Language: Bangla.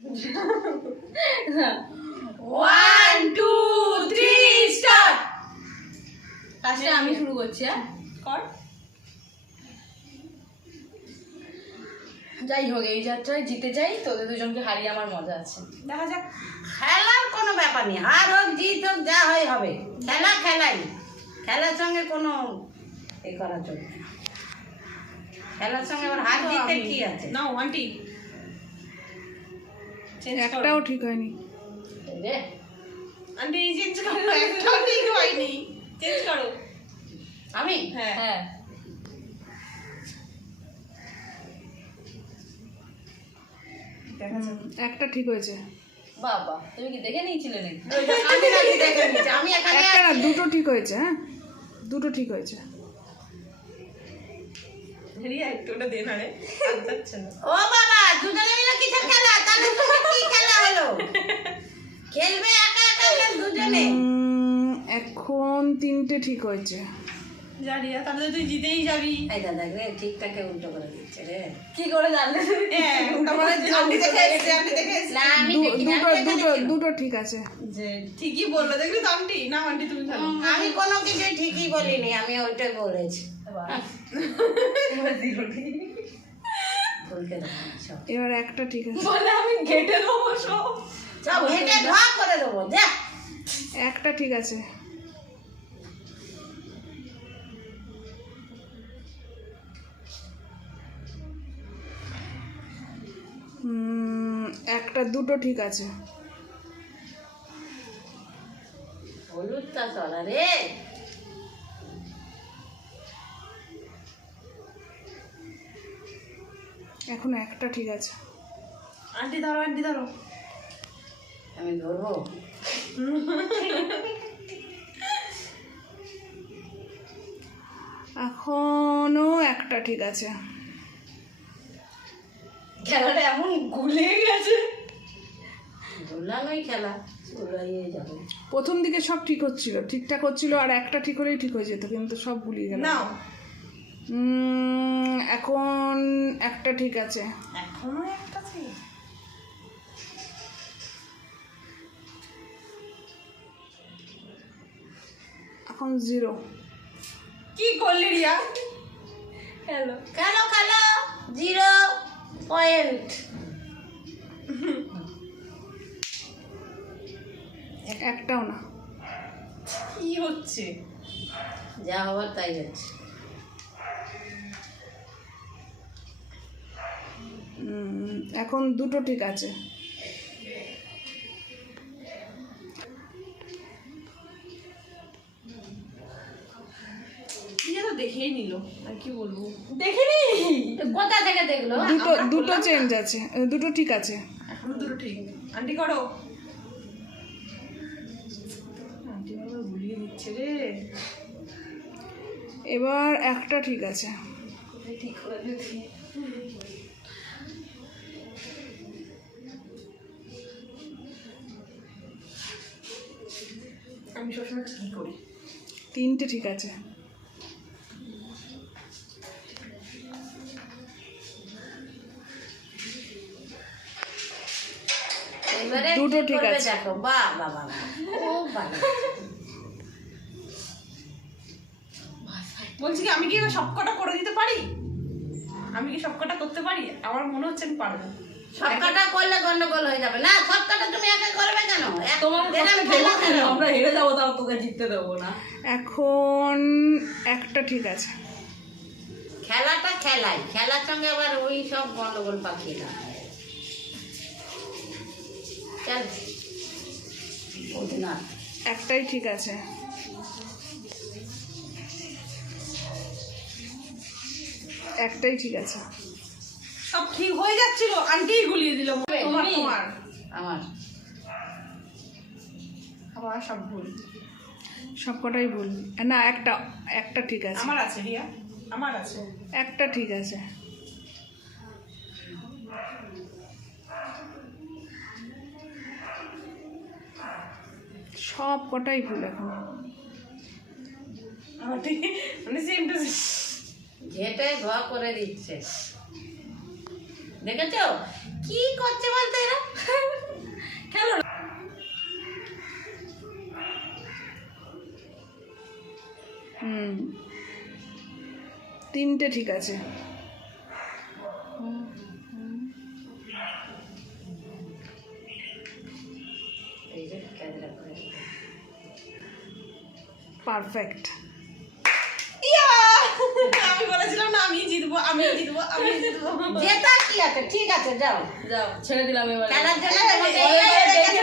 1 2 3 স্টার্ট। কাজটা আমি শুরু করছি। কর। যাই হোক, এই যাত্রায় জিতে যাই, তোদের দুজনকে হারিয়ে আমার মজা আছে। দেখা যাক। খেলার কোনো ব্যাপার নেই, হার হোক জিত হোক যা হয় হবে। খেলা খেলাই, খেলার সঙ্গে কোনো এ করা চলবে না। খেলার সঙ্গে আবার হার জিতের কি আছে? নাও আন্টি, একটাও ঠিক হয়নি রে আন্টি চেঞ্জ করো। একটাও ঠিক হয়নি, চেঞ্জ করো। আমি হ্যাঁ হ্যাঁ, একটা ঠিক হয়েছে। বাবা তুমি কি দেখে নিয়েছিলে নাকি? আমি নাকি দেখে নিচ্ছি, আমি এখানে একটা না, দুটো ঠিক হয়েছে। হ্যাঁ, দুটো ঠিক হয়েছে। রিয়া একটু ওটা দে না রে, আর যাচ্ছে না। ও বাবা, দুজনে মিলে কিসের খেলা? তাহলে তুমি কি খেলা হলো? খেলবে একা একা না দুজনে? এখন তিনটে ঠিক হয়েছে। যা রিয়া, তাহলে তুই জিতেই যাবি। এই দাদা রে, ঠিকঠাকে উল্টো করে দিচ্ছে রে। কি করে জানলে তুমি? আন্টি দেখে এসেছে, আন্টি দেখে এসেছে। না আমি দেখিনি, আমি এখানে ছিলাম। দুটো ঠিক আছে। যে ঠিকই বললো, দেখলি তো আন্টি। না আন্টি তুমি খেলো। আমি কোনো কিছু ঠিকই বলিনি, আমি ওইটাই বলেছি। ভুলকে দেবো না, সব। এবার একটা ঠিক আছে। বলে আমি ঘেটে দেবো সব। সব হেঁটে ধোয়া করে দেবো, যা। একটা ঠিক আছে। একটা দুটো ঠিক আছে। হলুদটা চলা রে। এখন একটা ঠিক আছে। আন্টি ধরো, আন্টি ধরো। আমি ধরবো? এখনো একটা ঠিক আছে। খেলাটা এমন গুলিয়ে গেছে। ধরলামই খেলা, উড়াইয়ে যাবে। প্রথম দিকে সব ঠিক হচ্ছিল, ঠিকঠাক হচ্ছিল, আর একটা ঠিক হলেই ঠিক হয়ে যেত, কিন্তু সব গুলিয়ে গেল। নাও। এখন একটা ঠিক আছে। এখনো একটা ছিল। এখন জিরো। কি করলি রিয়া? হ্যালো। খেলো খেলো, 0 পয়েন্ট। একটাও না। কি হচ্ছে? যা হওয়ার তাই হচ্ছে। এখন দুটো ঠিক আছে। রিয়া তো দেখেই নিল, আর কি বলবো। দেখিনি। কোথা থেকে দেখলো? দুটো চেঞ্জ আছে, দুটো ঠিক আছে। এখনো দুটো ঠিক। আন্টি করো। আন্টি বাবা গুলিয়ে দিচ্ছে রে। এবার একটা ঠিক আছে। কোথায় ঠিক করে দিচ্ছি? আমি সবসময় কি করি? তিনটে ঠিক আছে। এবারে দুটো কি ঠিক করবে আছে। দেখো। বাহ বাহ বাহ, খুব ভালো। বলছি কি, আমি কি সবকটা করে দিতে পারি? আমি কি সবকটা করতে পারি? আমার মনে হচ্ছে আমি পারবো। সবকটা করলে গন্ডগোল হয়ে যাবে। না, সবকটা তুমি একা করবে কেন? তোমার এরম খেলা কেন? আমরা হেরে যাবো, তাও তোকে জিততে দেবো না। এখন একটা ঠিক আছে। খেলাটা খেলাই, খেলার সঙ্গে আবার ওই সব গন্ডগোল পাকিয়ে না। চল না, একটাই ঠিক আছে। একটাই ঠিক আছে। সব ঠিক হয়ে যাচ্ছিল, আন্টিই গুলিয়ে দিল। তোমার তোমার আমার আমার সব ভুল। সবকটাই ভুল। না, একটা ঠিক আছে। আমার আছে রিয়া, আমার আছে। একটা ঠিক আছে। সব কটাই ভুল এখন। আমার ঠিক মানে সেম টু সেম। ঘেটে ধোয়া করে দিচ্ছে, দেখেছো কি করছে বলতে এরা? তিনটে ঠিক আছে। এই যে ক্যামেরা করে পারফেক্ট। ইয়া! আমি বলেছিলাম না আমি জিতবো আমি জিতবো আমি জিতবো। জেতা কি আছে, ঠিক আছে যাও যাও ছেড়ে দিলাম এবার খেলার জন্য এই, তোমাকে এই, এই, এই- দেখে